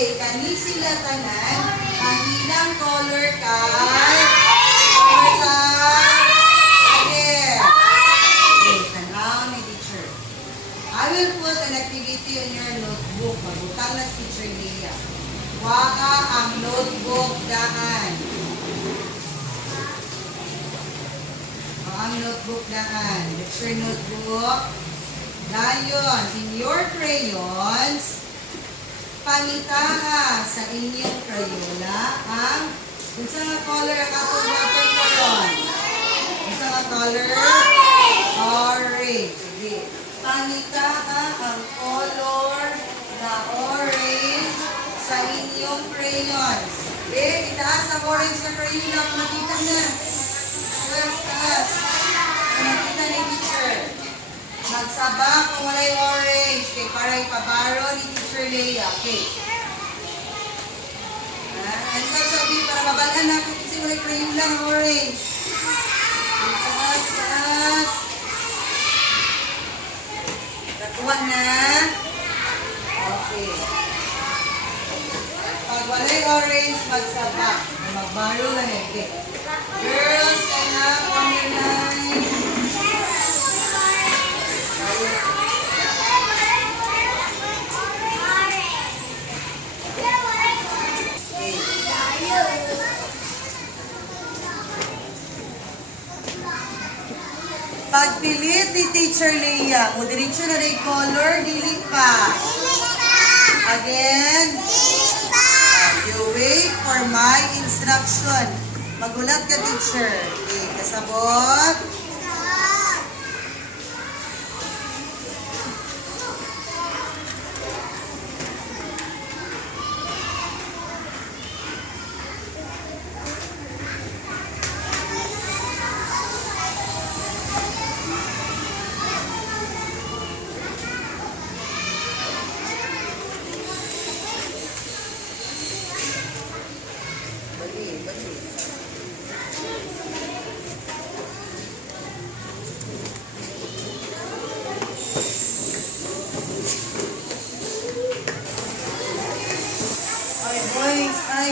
Okay, kani sila tanan. Ang ilang color kay okay, tanaw ni teacher. I will put an activity in your notebook. Magbutang na si Teacher Leah. Waka ang notebook daan. Ang notebook daan. Lecture notebook. Dayon, in your crayons, pangitaha sa inyong crayola ang unsa nga color ang atong natin karon? Unsa nga color? Orange. Sige. Pangitaha ang color na orange sa inyong crayons. Okay, itaas ang orange na crayola. Makita na. Taas. Makita ni teacher. Magsabak kung walay orange. Kay para ipabaro ni Teacher Leah. Okay. Ang sabi para mabalaan natin kasi walay crayon lang orange. Taas. Nakuha na. Okay. Pag walay orange, magsabak. Magbaro lang eh. Okay. Girls, kaya corner line. Pagpilit ni Teacher Leah, mo diretso na rin color, dili pa. Again, you wait for my instruction. Magulat ka, teacher. Okay, kasabot.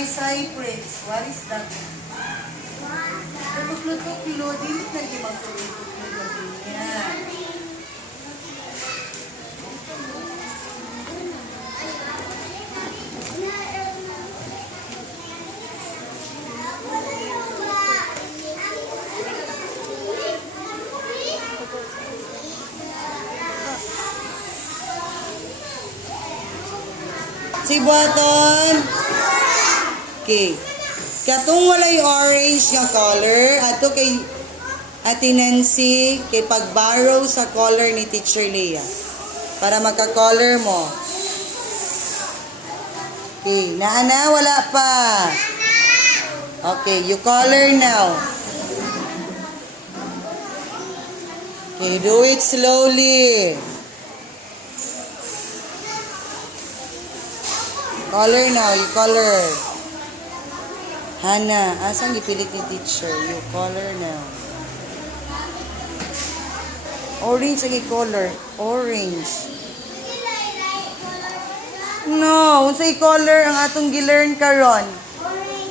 Cypress. What is that? Lutok-lutok pilo. Dilit na di maglutok-lutok. Yan. Si Buaton. Okay. Katong walay orange nga color, ato kay Ate Nancy, kay pag-borrow sa color ni Teacher Leah. Para magka-color mo. Okay. Naana, wala pa. Okay, you color now. Okay, do it slowly. Color now, you color. Hana, asang gipilit ni teacher? You color now. Orange lagi color. Orange. No, unsay color ang atong gi-learn karon?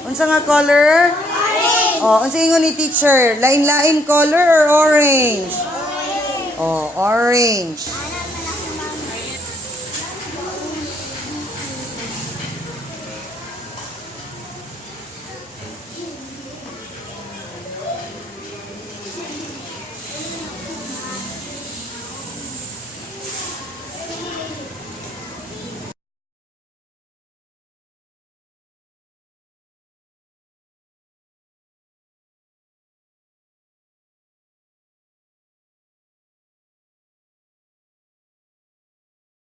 Unsa nga color? Orange. Oh, unsa ingon ni teacher? Lain-lain color or orange? Oh, orange.